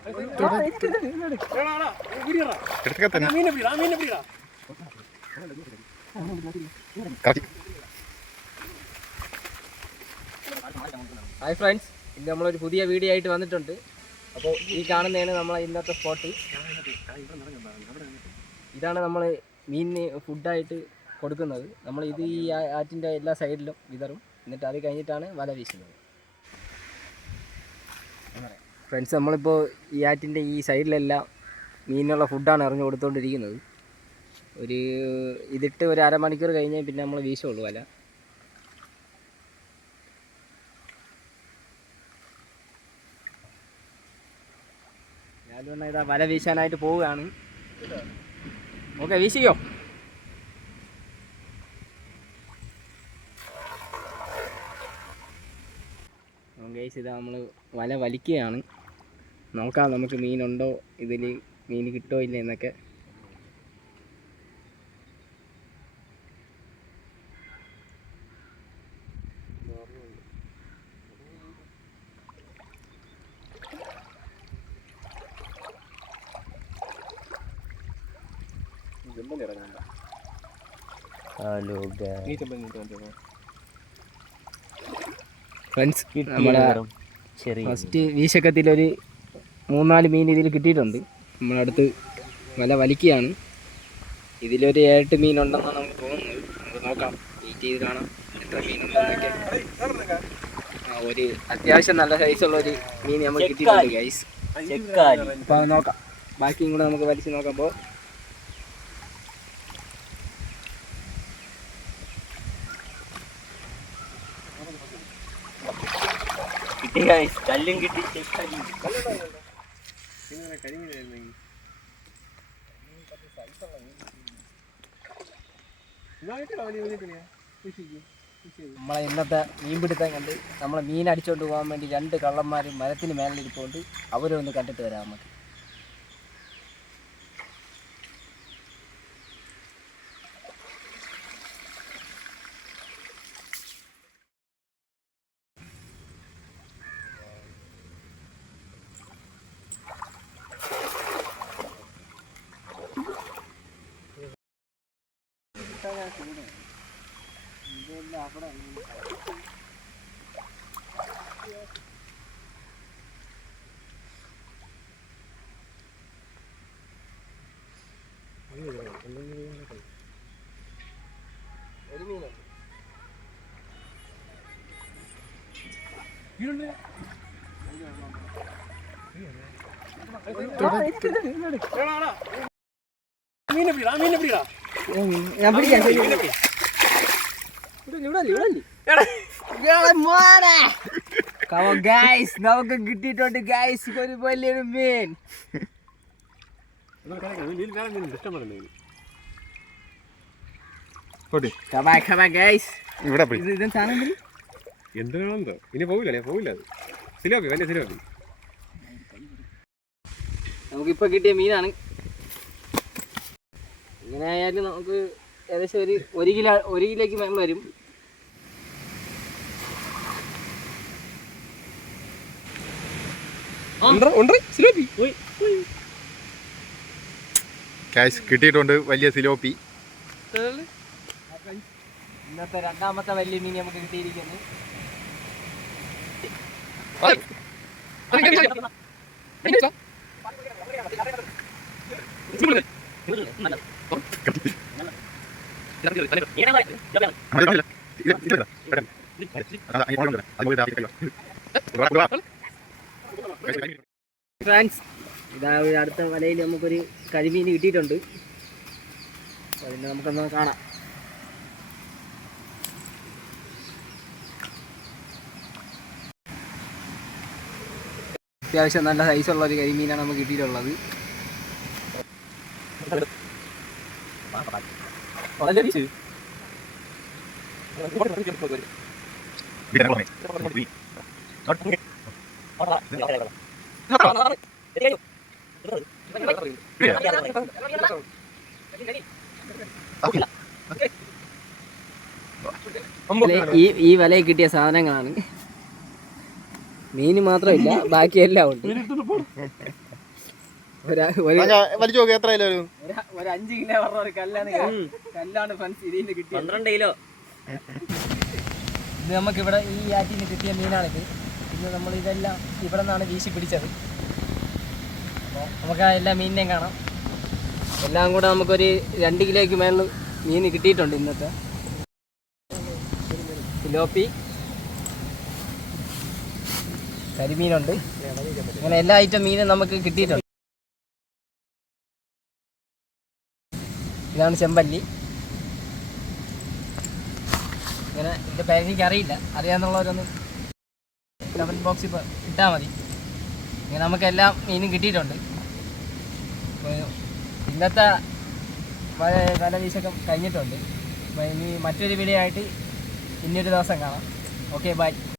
Hi friends, ഇന്ന് നമ്മളൊരു പുതിയ വീഡിയോ ആയിട്ട് വന്നിട്ടുണ്ട്. അപ്പോൾ ഈ കാണുന്നതാണ് നമ്മളെ ഇന്നത്തെ സ്പോട്ട്. ഇതാണ് നമ്മൾ മീനിന് ഫുഡായിട്ട് കൊടുക്കുന്നത്. നമ്മൾ ഇത് ഈ ആറ്റിൻ്റെ എല്ലാ സൈഡിലും വിതറും. എന്നിട്ട് അത് കഴിഞ്ഞിട്ടാണ് വല വീശുന്നത്. ഫ്രണ്ട്സ്, നമ്മളിപ്പോൾ ഈ ആറ്റിൻ്റെ ഈ സൈഡിലെല്ലാം മീനിനുള്ള ഫുഡാണ് എറിഞ്ഞു കൊടുത്തുകൊണ്ടിരിക്കുന്നത്. ഇതിട്ട് ഒരു അരമണിക്കൂർ കഴിഞ്ഞ് പിന്നെ നമ്മൾ വീശുള്ളൂ വല. ഞാനും ഇതാ വല വീശാനായിട്ട് പോവുകയാണ്. ഓക്കെ, വീശിക്കോ. ഗൈസ്, ഇതാ നമ്മൾ വല വലിക്കുകയാണ്. നോക്കാം നമുക്ക് മീനുണ്ടോ, ഇതിൽ മീൻ കിട്ടോ ഇല്ല എന്നൊക്കെ. ഫ്രണ്ട്സ്, നമ്മുടെ ഫസ്റ്റ് വീശക്കത്തിലൊരു 3-4 മീൻ ഇതിൽ കിട്ടിയിട്ടുണ്ട്. നമ്മളടുത്ത് വല വലിക്കുകയാണ്. ഇതിലൊരു 7 മീനുണ്ടെന്നാണ് നമുക്ക് തോന്നുന്നത്. നമുക്ക് നോക്കാം, വെയിറ്റ് ചെയ്ത് കാണാം എത്ര മീനുണ്ടെന്നൊക്കെ. ഒരു അത്യാവശ്യം നല്ല സൈസുള്ളൊരു മീൻ നമുക്ക് കിട്ടിയിട്ടുണ്ട് ഗൈസ്. അപ്പോൾ അത് നോക്കാം, ബാക്കിയും കൂടെ നമുക്ക് വലിച്ച് നോക്കുമ്പോൾ. കല്ലും കിട്ടി. നമ്മളെ ഇന്നത്തെ മീൻപിടുത്തം കണ്ട് നമ്മളെ മീൻ അടിച്ചുകൊണ്ട് പോകാൻ വേണ്ടി 2 കള്ളന്മാർ മരത്തിന് മേലിരിപ്പുണ്ട്. അവരൊന്ന് കണ്ടിട്ട് വരാം നമുക്ക്. ഒരു മീനുണ്ട്. ഞാൻ പിടിക്കാം. നമുക്ക് കിട്ടിയിട്ടുണ്ട് ഗൈസ് ഒരു വലിയൊരു മീൻ. എന്തിനാണെന്തോ ഇനി പോവില്ല. സിലോപ്പി, വലിയ സിലോപ്പി. നമുക്കിപ്പോൾ കിട്ടിയ മീനാണ്. ഇങ്ങനെ ആയാലും നമുക്ക് ഏകദേശം ഒരു കിലോയ്ക്ക് മേളിൽ വരും. കിട്ടിയിട്ടുണ്ട് വലിയ സിലോപ്പി. ഇന്നത്തെ 2ാമത്തെ വലിയ മീൻ നമുക്ക് കിട്ടിയിരിക്കുന്നു. ഫ്രണ്ട്സ്, ഇതാ അടുത്ത വലയിൽ നമുക്കൊരു കരിമീൻ കിട്ടിയിട്ടുണ്ട്. അതിന് നമുക്കൊന്ന് കാണാം. അത്യാവശ്യം നല്ല സൈസുള്ള ഒരു കരിമീനാണ് നമുക്ക് കിട്ടിയിട്ടുള്ളത്. ഈ വലയിൽ കിട്ടിയ സാധനങ്ങളാണ്. മീൻ മാത്രമില്ല ബാക്കിയെല്ലാം ഉണ്ട്. വലിച്ചു നോക്കി എത്ര കിലോ ഒരു 5 കിലോ പറഞ്ഞ ഒരു കല്ലാണ് ഫ്രണ്ട്സ് ഇതിൽ നിന്ന് കിട്ടിയത്. 12 കിലോ. ഇത് നമുക്കിവിടെ ഈ ആറ്റിൽ നിന്ന് കിട്ടിയ മീനാണിത്. ഇന്ന് നമ്മൾ ഇതെല്ലാം ഇവിടെ നിന്നാണ് വീശി പിടിച്ചത്. അപ്പോൾ നമുക്ക് ആ എല്ലാ മീനിനെയും കാണാം. എല്ലാം കൂടെ നമുക്കൊരു 2 കിലോയ്ക്ക് മേളിൽ മീൻ കിട്ടിയിട്ടുണ്ട് ഇന്നത്തെ. സിലോപ്പി, കരിമീനുണ്ട്, അങ്ങനെ എല്ലാ ഐറ്റം മീനും നമുക്ക് കിട്ടിയിട്ടുണ്ട്. ഇതാണ് ചെമ്പല്ലി. ഇങ്ങനെ ഇതിൻ്റെ പേര് എനിക്ക് അറിയില്ല, അറിയാമെന്നുള്ളവരൊന്ന് കമൻറ്റ് ബോക്സിൽ ഇപ്പോൾ ഇട്ടാൽ മതി. ഇങ്ങനെ നമുക്ക് എല്ലാം മീനും കിട്ടിയിട്ടുണ്ട്. ഇന്നത്തെ വല വീശൊക്കെ കഴിഞ്ഞിട്ടുണ്ട്. അപ്പോൾ ഇനി മറ്റൊരു വീഡിയോ ആയിട്ട് ഇനിയൊരു ദിവസം കാണാം. Okay, by.